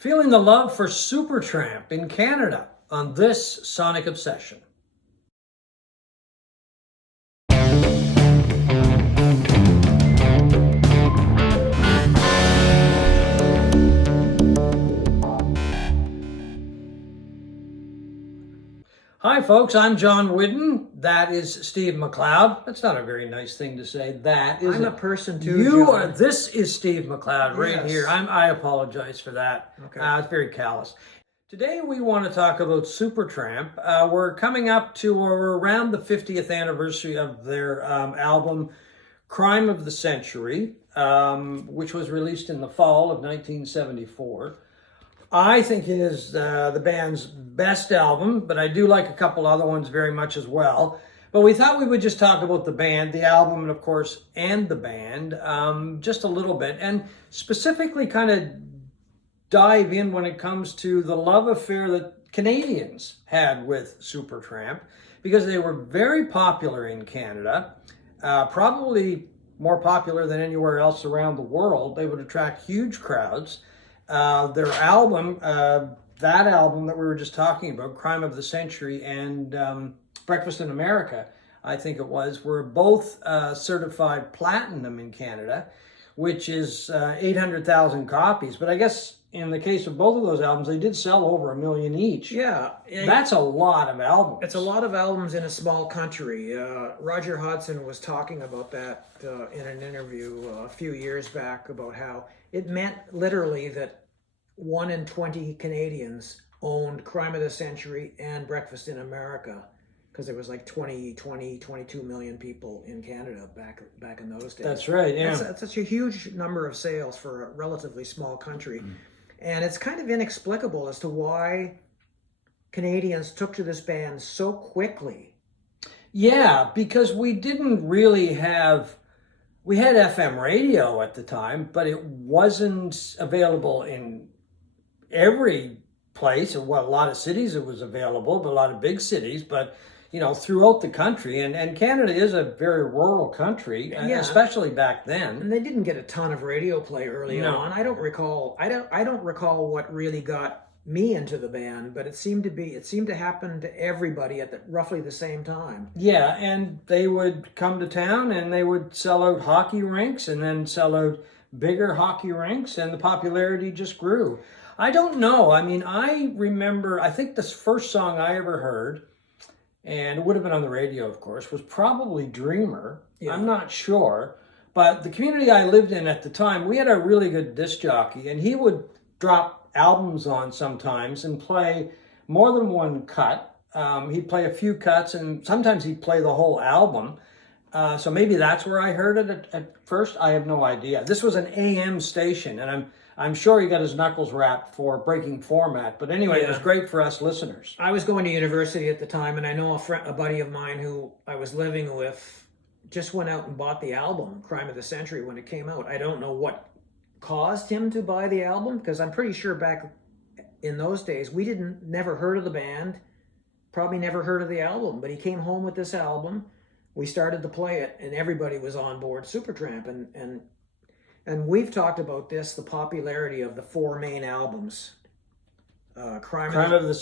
Feeling the love for Supertramp in Canada on this Sonic Obsession. Hi folks, I'm John Whidden. That is Steve McLeod. That's not a very nice thing to say. That is I'm a person too, You John. are. This is Steve McLeod right Yes. here. I apologize for that. Okay. It's very callous. Today we want to talk about Supertramp. We're coming up to or around the 50th anniversary of their album Crime of the Century, which was released in the fall of 1974. I think it is the band's best album, but I do like a couple other ones very much as well. But we thought we would just talk about the band, the album, and of course, and the band, just a little bit, and specifically kind of dive in when it comes to the love affair that Canadians had with Supertramp, because they were very popular in Canada, probably more popular than anywhere else around the world. They would attract huge crowds. Their album, that album that we were just talking about, Crime of the Century and Breakfast in America, I think it was, were both certified platinum in Canada, which is 800,000 copies. But I guess in the case of both of those albums, they did sell over 1 million each. Yeah. That's a lot of albums. It's a lot of albums in a small country. Roger Hodgson was talking about that in an interview a few years back, about how it meant literally that 1 in 20 Canadians owned Crime of the Century and Breakfast in America, because there was like 22 million people in Canada back in those days. That's right, yeah. That's such a huge number of sales for a relatively small country. And it's kind of inexplicable as to why Canadians took to this band so quickly. Yeah, because we didn't really have... We had FM radio at the time, but it wasn't available in every place. Well, a lot of cities it was available, but a lot of big cities, but throughout the country. And Canada is a very rural country, especially back then. And they didn't get a ton of radio play early on. I don't recall what really got me into the band, but it seemed to happen to everybody at roughly the same time. Yeah, and they would come to town and they would sell out hockey rinks and then sell out bigger hockey rinks, and the popularity just grew. I don't know. I mean, I remember, I think the first song I ever heard, and it would have been on the radio, of course, was probably Dreamer. Yeah. I'm not sure. But the community I lived in at the time, we had a really good disc jockey, and he would drop albums on sometimes and play more than one cut. He'd play a few cuts, and sometimes he'd play the whole album. So maybe that's where I heard it at first. I have no idea. This was an AM station, and I'm sure he got his knuckles wrapped for breaking format. But anyway, It was great for us listeners. I was going to university at the time, and I know a buddy of mine who I was living with just went out and bought the album, Crime of the Century, when it came out. I don't know what caused him to buy the album, because I'm pretty sure back in those days, we never heard of the band, probably never heard of the album, but he came home with this album. We started to play it, and everybody was on board Supertramp, and we've talked about this, the popularity of the 4 main albums. Crime of the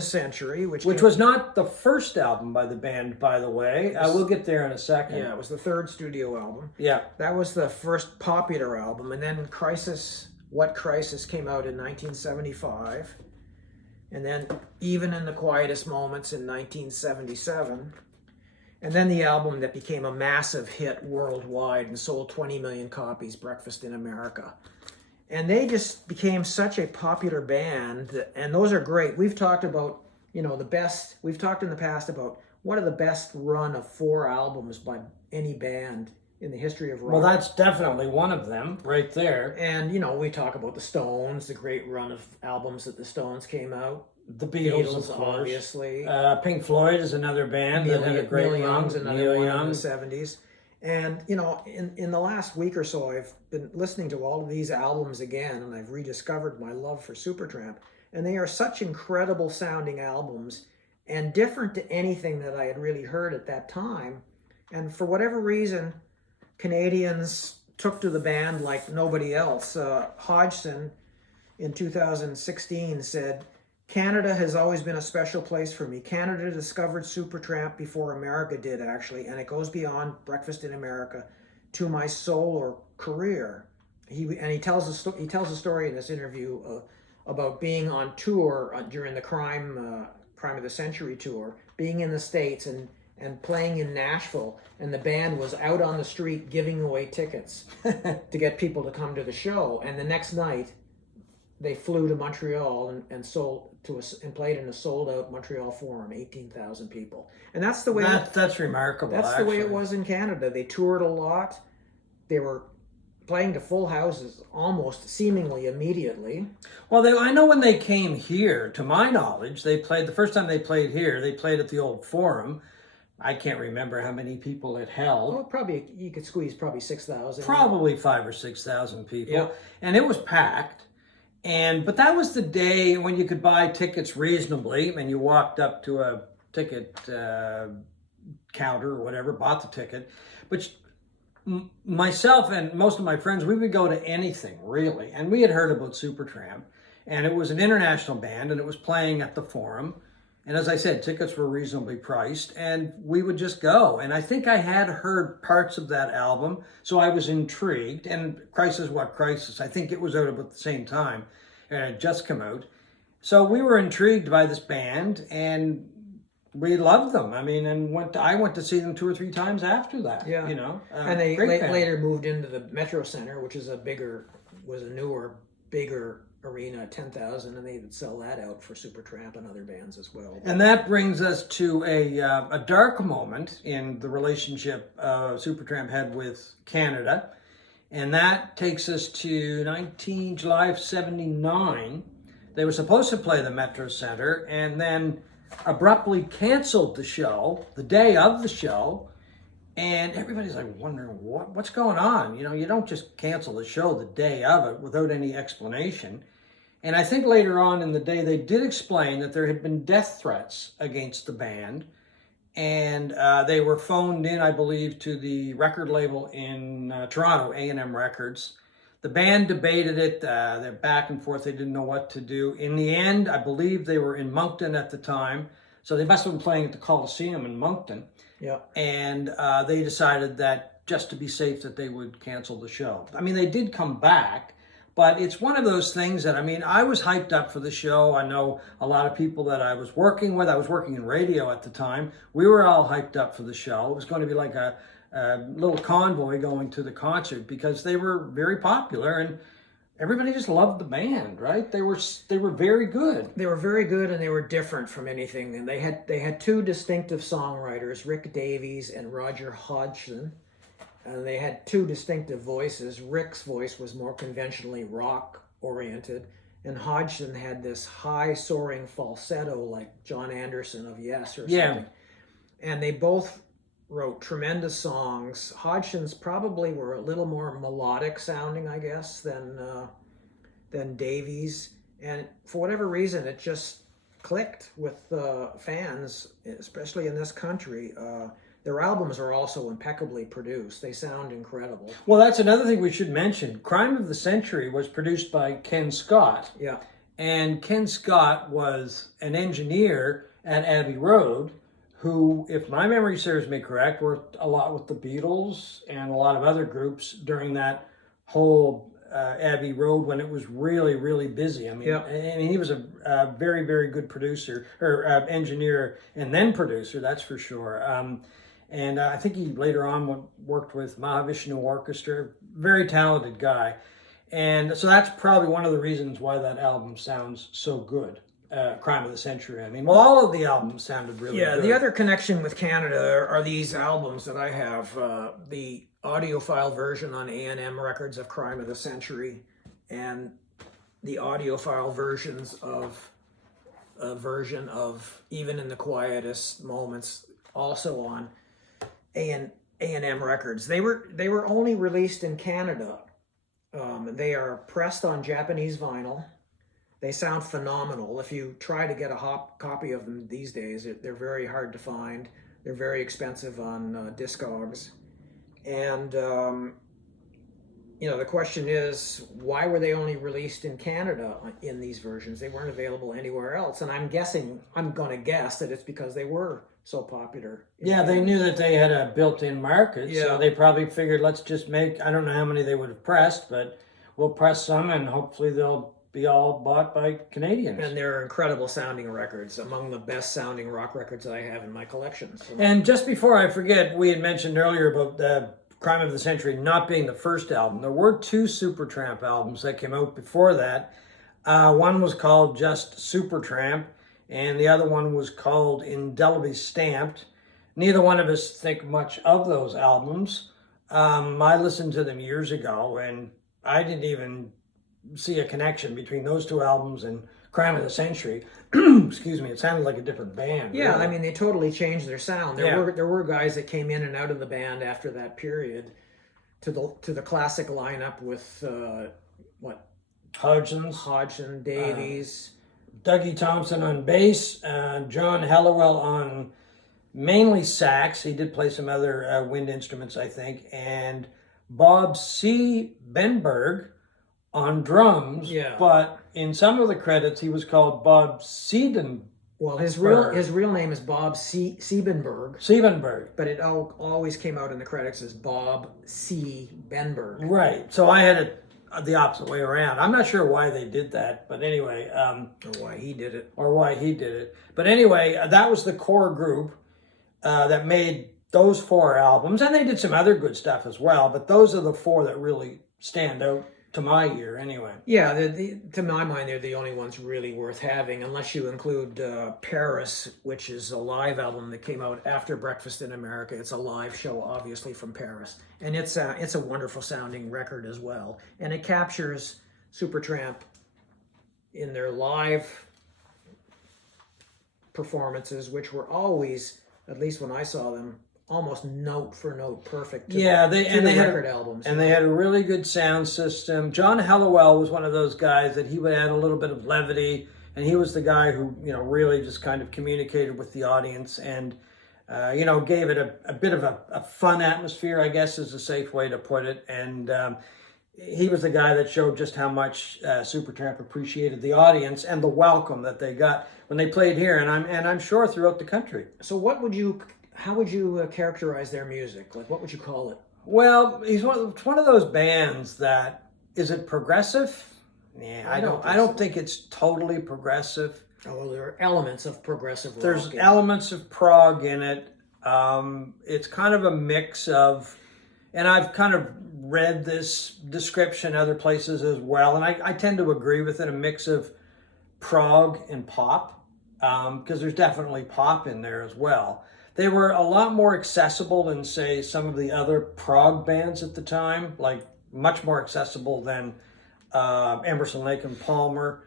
Century, which was not the first album by the band, by the way. We'll get there in a second. Yeah, it was the 3rd studio album. Yeah. That was the first popular album, and then What Crisis came out in 1975, and then Even in the Quietest Moments in 1977. And then the album that became a massive hit worldwide and sold 20 million copies, Breakfast in America. And they just became such a popular band, and those are great. We've talked about, we've talked in the past about what are the best run of 4 albums by any band in the history of rock. Well, that's definitely one of them right there. And, we talk about the Stones, the great run of albums that the Stones came out. The Beatles, of course. Obviously. Pink Floyd is another band that had a great run. Neil Young's another one in the 70s. And, in the last week or so, I've been listening to all of these albums again, and I've rediscovered my love for Supertramp. And they are such incredible sounding albums, and different to anything that I had really heard at that time. And for whatever reason, Canadians took to the band like nobody else. Hodgson in 2016 said, Canada has always been a special place for me. Canada discovered Supertramp before America did, actually, and it goes beyond Breakfast in America to my soul or career. He tells a story in this interview about being on tour during the Crime of the Century tour, being in the States and playing in Nashville, and the band was out on the street giving away tickets to get people to come to the show. And the next night, they flew to Montreal and played in a sold-out Montreal Forum, 18,000 people. And that's the way that's remarkable. That's the way it was in Canada. They toured a lot. They were playing to full houses almost seemingly immediately. Well, I know when they came here, to my knowledge, the first time they played here, they played at the old Forum. I can't remember how many people it held. Well, probably you could squeeze probably 6,000. Probably 5,000 or 6,000 people. Yeah. And it was packed. But that was the day when you could buy tickets reasonably, and you walked up to a ticket counter or whatever, bought the ticket. But myself and most of my friends, we would go to anything, really. And we had heard about Supertramp, and it was an international band, and it was playing at the Forum. And as I said, tickets were reasonably priced, and we would just go. And I think I had heard parts of that album, so I was intrigued. And Crisis What Crisis, I think it was out about the same time, and it had just come out. So we were intrigued by this band, and we loved them. I mean, and I went to see them 2 or 3 times after that. Yeah, you know, and they later moved into the Metro Center, which is a newer, bigger arena, 10,000, and they would sell that out for Supertramp and other bands as well. And that brings us to a dark moment in the relationship Supertramp had with Canada, and that takes us to July of 79. They were supposed to play the Metro Center, and then abruptly canceled the show the day of the show. And everybody's like wondering what's going on. You know, you don't just cancel the show the day of it without any explanation. And I think later on in the day they did explain that there had been death threats against the band, and they were phoned in, I believe, to the record label in Toronto, A&M Records. The band debated it. They're back and forth. They didn't know what to do. In the end, I believe they were in Moncton at the time, so they must have been playing at the Coliseum in Moncton. Yeah. And they decided that just to be safe that they would cancel the show. I mean, they did come back, but it's one of those things that, I mean, I was hyped up for the show. I know a lot of people that I was working with. I was working in radio at the time. We were all hyped up for the show. It was going to be like a little convoy going to the concert because they were very popular and everybody just loved the band, right? They were very good. They were very good, and they were different from anything. And they had 2 distinctive songwriters, Rick Davies and Roger Hodgson. And they had 2 distinctive voices. Rick's voice was more conventionally rock-oriented, and Hodgson had this high soaring falsetto like John Anderson of Yes or something. Yeah. And they both wrote tremendous songs. Hodgson's probably were a little more melodic sounding, I guess, than Davies. And for whatever reason, it just clicked with fans, especially in this country. Their albums are also impeccably produced. They sound incredible. Well, that's another thing we should mention. Crime of the Century was produced by Ken Scott. Yeah. And Ken Scott was an engineer at Abbey Road who, if my memory serves me correct, worked a lot with the Beatles and a lot of other groups during that whole Abbey Road when it was really, really busy. I mean, yeah. I mean, he was a very, very good producer or engineer and then producer, that's for sure. And I think he later on worked with Mahavishnu Orchestra. Very talented guy. And so that's probably one of the reasons why that album sounds so good. Crime of the Century. I mean, well, all of the albums sounded really good. Yeah, the other connection with Canada are these albums that I have. The audiophile version on A&M Records of Crime of the Century, and the audiophile version of Even in the Quietest Moments, also on A&M Records. They were only released in Canada. They are pressed on Japanese vinyl. They sound phenomenal. If you try to get a copy of them these days, they're very hard to find. They're very expensive on Discogs. And the question is, why were they only released in Canada in these versions? They weren't available anywhere else. And I'm going to guess that it's because they were so popular. Yeah, they knew that they had a built-in market, Yeah. so they probably figured, let's just make, I don't know how many they would have pressed, but we'll press some and hopefully they'll be all bought by Canadians. And they're incredible sounding records, among the best sounding rock records I have in my collection. So. And just before I forget, we had mentioned earlier about the Crime of the Century not being the first album. There were 2 Supertramp albums that came out before that. One was called just Supertramp, and the other one was called Indelibly Stamped. Neither one of us think much of those albums. I listened to them years ago, and I didn't even see a connection between those 2 albums and Crime of the Century. Excuse me, it sounded like a different band. Yeah, really. I mean, they totally changed their sound. There were guys that came in and out of the band after that period to the classic lineup with Hodgson, Davies, Dougie Thompson on bass, John Hallowell on mainly sax. He did play some other wind instruments, I think, and Bob C. Benberg on drums. Yeah. But in some of the credits, he was called Bob Siedenberg. Well, his real name is Bob Siebenberg. Siebenberg. But it always came out in the credits as Bob C. Benberg. Right. So I had it the opposite way around. I'm not sure why they did that, but anyway. Or why he did it. But anyway, that was the core group that made those 4 albums. And they did some other good stuff as well, but those are the 4 that really stand out to my ear anyway. Yeah, to my mind, they're the only ones really worth having, unless you include Paris, which is a live album that came out after Breakfast in America. It's a live show, obviously, from Paris. And it's a wonderful sounding record as well. And it captures Supertramp in their live performances, which were always, at least when I saw them, almost note for note perfect. They had record albums, and they had a really good sound system. John Hallowell was one of those guys that he would add a little bit of levity, and he was the guy who really just kind of communicated with the audience and gave it a bit of a fun atmosphere, I guess is a safe way to put it. And he was the guy that showed just how much Supertramp appreciated the audience and the welcome that they got when they played here, and I'm sure throughout the country. So how would you characterize their music? Like, what would you call it? Well, it's one of those bands that, is it progressive? Yeah, I don't think it's totally progressive. Oh, well, there are elements of progressive rock. There's elements of prog in it. It's kind of a mix of, and I've kind of read this description other places as well, and I tend to agree with it, a mix of prog and pop, because there's definitely pop in there as well. They were a lot more accessible than, say, some of the other prog bands at the time, like much more accessible than Emerson, Lake and Palmer.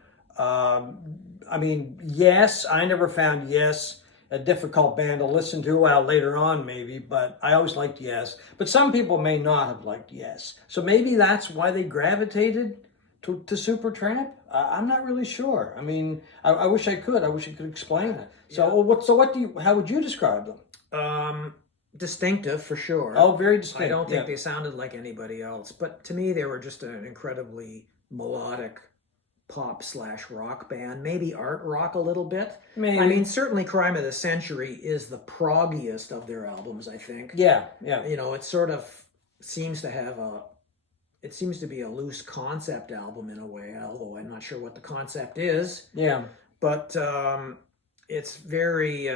Yes, I never found Yes a difficult band to listen to. Well, later on maybe, but I always liked Yes. But some people may not have liked Yes. So maybe that's why they gravitated to Supertramp. I'm not really sure. I mean, I wish I could. I wish I could explain it. So, how would you describe them? Distinctive for sure. Oh, very distinct. I don't think they sounded like anybody else, but to me, they were just an incredibly melodic pop/rock band, maybe art rock a little bit. Maybe. I mean, certainly Crime of the Century is the proggiest of their albums, I think. Yeah. It sort of seems to have it seems to be a loose concept album in a way, although I'm not sure what the concept is. Yeah. But it's very,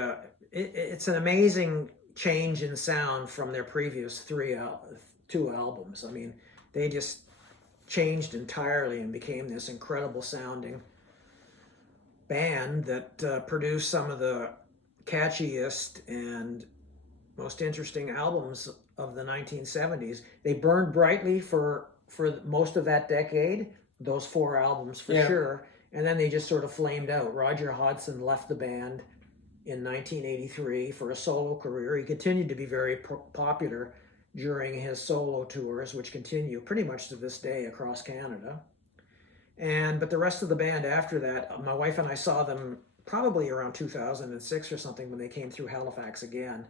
it's an amazing change in sound from their previous 2 albums. I mean, they just changed entirely and became this incredible sounding band that produced some of the catchiest and most interesting albums of the 1970s. They burned brightly for most of that decade, those 4 albums for sure, and then they just sort of flamed out. Roger Hodgson left the band in 1983 for a solo career. He continued to be very popular during his solo tours, which continue pretty much to this day across Canada. But the rest of the band after that, my wife and I saw them probably around 2006 or something when they came through Halifax again.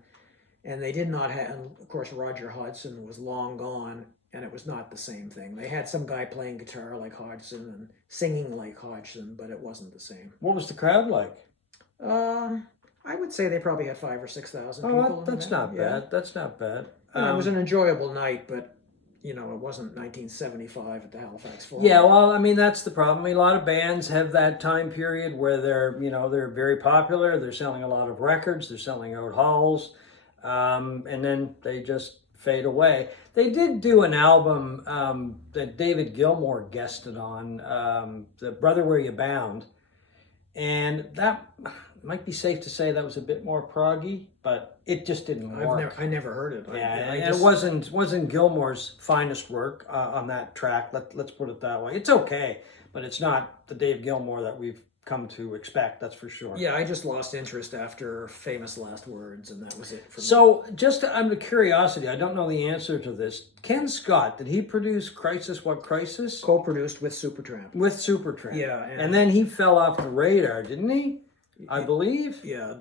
And they did not have, and of course, Roger Hodgson was long gone. and it was not the same thing. They had some guy playing guitar like Hodgson and singing like Hodgson, but it wasn't the same. What was the crowd like? I would say they probably had 5,000 or 6,000 people. Oh, that's not bad. That's not bad. It was an enjoyable night, but it wasn't 1975 at the Halifax Forum. Yeah, well, I mean, that's the problem. A lot of bands have that time period where they're very popular. They're selling a lot of records. They're selling out halls, and then they just fade away. They did do an album that David Gilmour guested on, the Brother Where You Bound, and that might be safe to say that was a bit more proggy, but it just didn't work. I never heard it. Yeah, it wasn't Gilmour's finest work on that track. Let's put it that way. It's okay, but it's not the Dave Gilmour that we've come to expect. That's for sure. Yeah, I just lost interest after Famous Last Words, and that was it for me. So, just out of curiosity, I don't know the answer to this. Ken Scott, did he produce Crisis What Crisis? Co-produced with Supertramp. With Supertramp. Yeah, and then he fell off the radar, didn't he? I believe. Yeah,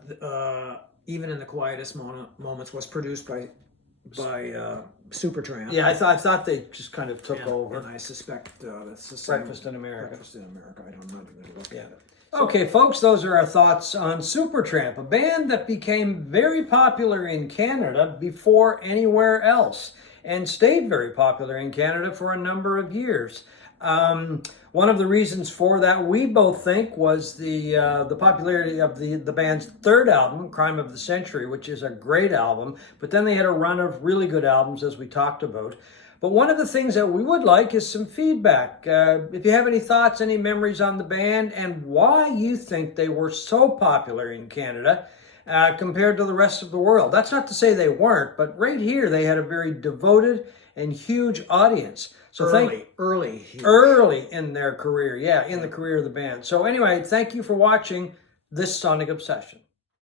Even in the Quietest Moments was produced by Supertramp. Yeah, I thought they just kind of took over. And I suspect that's the same. Breakfast in America. Breakfast in America. I don't know. I'm going to look at it. Okay, folks, those are our thoughts on Supertramp, a band that became very popular in Canada before anywhere else and stayed very popular in Canada for a number of years. One of the reasons for that, we both think, was the popularity of the band's third album, Crime of the Century, which is a great album. But then they had a run of really good albums, as we talked about. But one of the things that we would like is some feedback. If you have any thoughts, any memories on the band, and why you think they were so popular in Canada compared to the rest of the world. That's not to say they weren't, but right here they had a very devoted and huge audience. So early in their career, in the career of the band. So anyway, thank you for watching this Sonic Obsession.